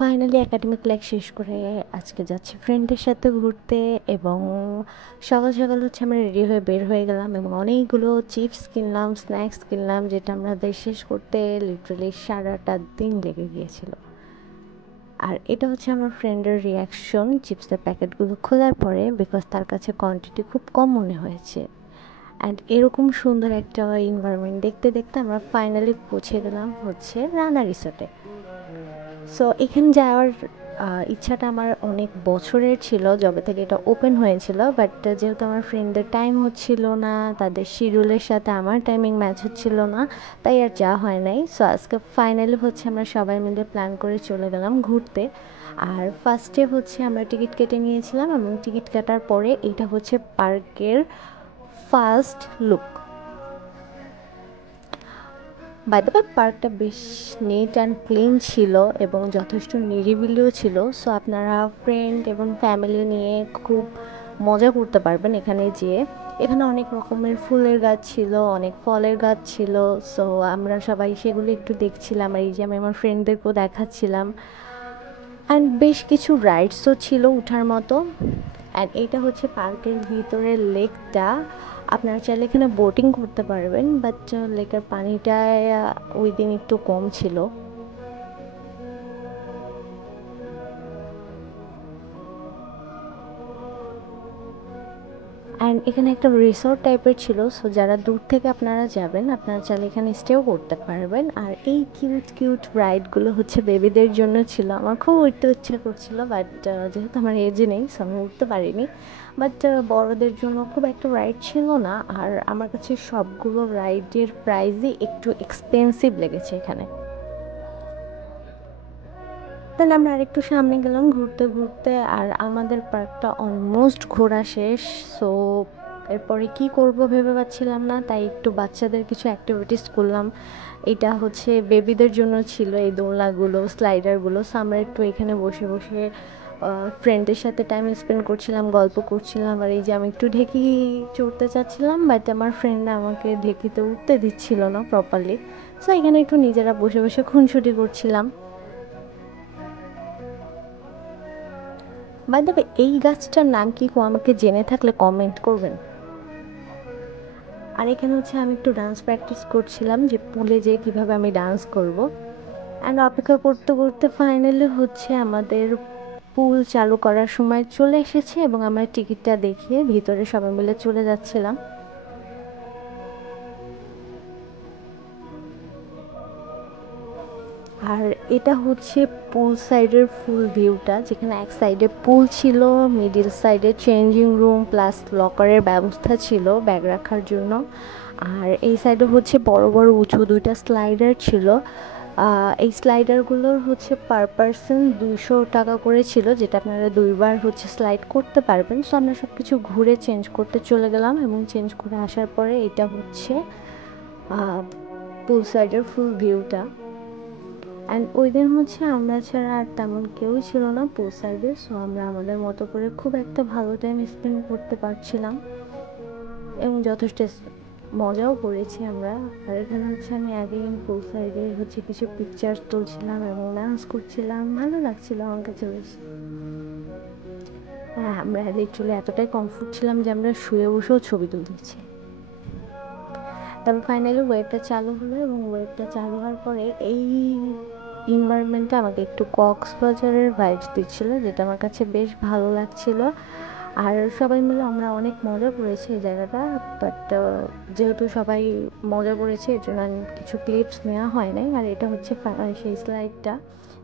Finally academic life শেষ করে আজকে যাচ্ছি ফ্রেন্ডের সাথে ঘুরতে। এবং সকাল সকাল হচ্ছে আমরা রেডি হয়ে বের হয়ে গেলাম এবং অনেকগুলো চিপস কিনলাম, স্ন্যাক্স কিনলাম, যেটা আমাদের শেষ করতে লিটারালি সারাটা দিন লেগে গিয়েছিল। আর এটা হচ্ছে আমার ফ্রেন্ডের রিয়াকশন চিপসের প্যাকেটগুলো খোলার পরে, বিকজ তার কাছে কোয়ান্টিটি খুব কম মনে হয়েছে। অ্যান্ড এরকম সুন্দর একটা এনভায়রনমেন্ট দেখতে দেখতে আমরা ফাইনালি পৌঁছে গেলাম হচ্ছে রানা রিসোর্টে। সো এখানে যাওয়ার ইচ্ছাটা আমার অনেক বছরের ছিল, যবে থেকে এটা ওপেন হয়েছিল। বাট যেহেতু আমার ফ্রেন্ডদের টাইম হচ্ছিল না, তাদের শিডিউলের সাথে আমার টাইমিং ম্যাচ হচ্ছিল না, তাই আর যাওয়া হয় নাই। সো আজকে ফাইনালি হচ্ছে আমরা সবাই মিলে প্ল্যান করে চলে গেলাম ঘুরতে। আর ফার্স্টে হচ্ছে আমরা টিকিট কেটে নিয়েছিলাম এবং টিকিট কাটার পরে এটা হচ্ছে পার্কের first look. By the way পার্কটা বেশ নিট অ্যান্ড ক্লিন ছিল এবং যথেষ্ট নিরিবিলিও ছিল। সো আপনারা ফ্রেন্ড এবং ফ্যামিলি নিয়ে খুব মজা করতে পারবেন এখানে যেয়ে। এখানে অনেক রকমের ফুলের গাছ ছিল, অনেক ফলের গাছ ছিল। সো আমরা সবাই সেগুলো একটু দেখছিলাম, আর এই যে আমি আমার ফ্রেন্ডদেরকেও দেখাচ্ছিলাম। অ্যান্ড বেশ কিছু রাইডসও ছিল ওঠার মতো। অ্যান্ড এটা হচ্ছে পার্কের ভিতরের লেকটা। আপনারা চাইলে এখানে বোটিং করতে পারবেন, বাট লেকের পানিটা ওই দিন একটু কম ছিল। অ্যান্ড এখানে একটা রিসোর্ট টাইপের ছিল। সো যারা দূর থেকে আপনারা যাবেন, আপনারা চাইলে এখানে স্টেও করতে পারবেন। আর এই কিউট কিউট রাইডগুলো হচ্ছে বেবিদের জন্য ছিল। আমার খুব উঠতে ইচ্ছে করছিল, বাট যেহেতু আমার এজ নেই সো আমি উঠতে পারিনি। বাট বড়দের জন্য খুব একটা রাইড ছিল না। আর আমার কাছে সবগুলো রাইডের প্রাইসই একটু এক্সপেন্সিভ লেগেছে এখানে। দেন আমরা আরেকটু সামনে গেলাম ঘুরতে ঘুরতে, আর আমাদের পার্কটা অলমোস্ট ঘোরা শেষ। সো এরপরে কি করব ভেবে পাচ্ছিলাম না, তাই একটু বাচ্চাদের কিছু অ্যাক্টিভিটিস করলাম। এটা হচ্ছে বেবিদের জন্য ছিল, এই দোলনাগুলো, স্লাইডারগুলো। সো আমরা একটু এখানে বসে বসে ফ্রেন্ডের সাথে টাইম স্পেন্ড করছিলাম, গল্প করছিলাম। আর এই যে আমি একটু ঢেকি চড়তে চাচ্ছিলাম, বাট আমার ফ্রেন্ড আমাকে ঢেকিতে উঠতে দিচ্ছিল না প্রপারলি। সো এখানে একটু নিজেরা বসে বসে খুনসুটি করছিলাম। বাই দ্য ওয়ে এই গাছটার নাম কি আমাকে জেনে থাকলে কমেন্ট করবেন। আর এখানে হচ্ছে আমি একটু ডান্স প্র্যাকটিস করছিলাম, যে পুলে যেয়ে কীভাবে আমি ডান্স করব। অ্যান্ড অপেক্ষা করতে করতে ফাইনালি হচ্ছে আমাদের পুল চালু করার সময় চলে এসেছে এবং আমরা টিকিটটা দেখিয়ে ভিতরে সবাই মিলে চলে যাচ্ছিলাম। আর এটা হচ্ছে পুল সাইডের ফুল ভিউটা, যেখানে এক সাইডে পুল ছিল, মিডিল সাইডে চেঞ্জিং রুম প্লাস লকারের ব্যবস্থা ছিল ব্যাগ রাখার জন্য। আর এই সাইডে হচ্ছে বড় বড় উঁচু দুইটা স্লাইডার ছিল। এই স্লাইডারগুলোর হচ্ছে পার পারসন 200 টাকা করে ছিল, যেটা আপনারা দুইবার হচ্ছে স্লাইড করতে পারবেন। সো আমরা সব কিছু ঘুরে চেঞ্জ করতে চলে গেলাম এবং চেঞ্জ করে আসার পরে এটা হচ্ছে পুল সাইডের ফুল ভিউটা। অ্যান্ড ওই দিন হচ্ছে আমরা ছাড়া আর তেমন কেউই ছিল না পুল সাইডে। সো আমরা আমাদের মতো করে খুব একটা ভালো টাইম স্পেন্ড করতে পারছিলাম এবং যথেষ্ট মজাও করেছি আমরা। আর এখানে হচ্ছে আমি আগেই পুল সাইডে হচ্ছে কিছু পিকচার তুলছিলাম এবং ডান্স করছিলাম, ভালো লাগছিল আমার কাছে বেশ। হ্যাঁ, আমরা লিটারালি এতটাই কমফোর্ট ছিলাম যে আমরা শুয়ে বসেও ছবি তুলতেছি। তবে ফাইনালি ওয়েবটা চালু হলো এবং ওয়েবটা চালু হওয়ার পরে এই এনভায়রনমেন্টটা আমাকে একটু কক্সবাজারের ভাইবস দিচ্ছিল, যেটা আমার কাছে বেশ ভালো লাগছিল। আর সবাই মিলে আমরা অনেক মজা করেছি এই জায়গাটা। বাট যেহেতু সবাই মজা করেছে এর জন্য কিছু ক্লিপস নেওয়া হয় নাই। আর এটা হচ্ছে সেই স্লাইডটা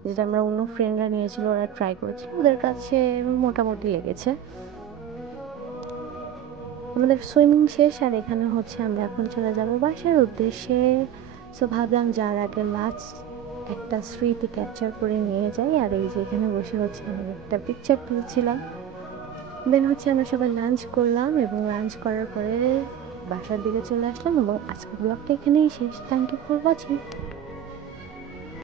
যেটা আমরা অন্য ফ্রেন্ডরা নিয়েছিল, ওরা ট্রাই করেছে, ওদের কাছে মোটামুটি লেগেছে। আমাদের সুইমিং শেষ, আর এখানে হচ্ছে আমরা এখন চলে যাবো বাসার উদ্দেশ্যে। সো ভাবলাম যার আগে লাস্ট একটা স্মৃতি ক্যাপচার করে নিয়ে যাই। আর এই যে এখানে বসে হচ্ছে আমি একটা পিকচার তুলছিলাম। দেন হচ্ছে আমরা সবাই লাঞ্চ করলাম এবং লাঞ্চ করার পরে বাসার দিকে চলে আসলাম এবং আজকের ব্লগটা এখানেই শেষ। Thank you for watching.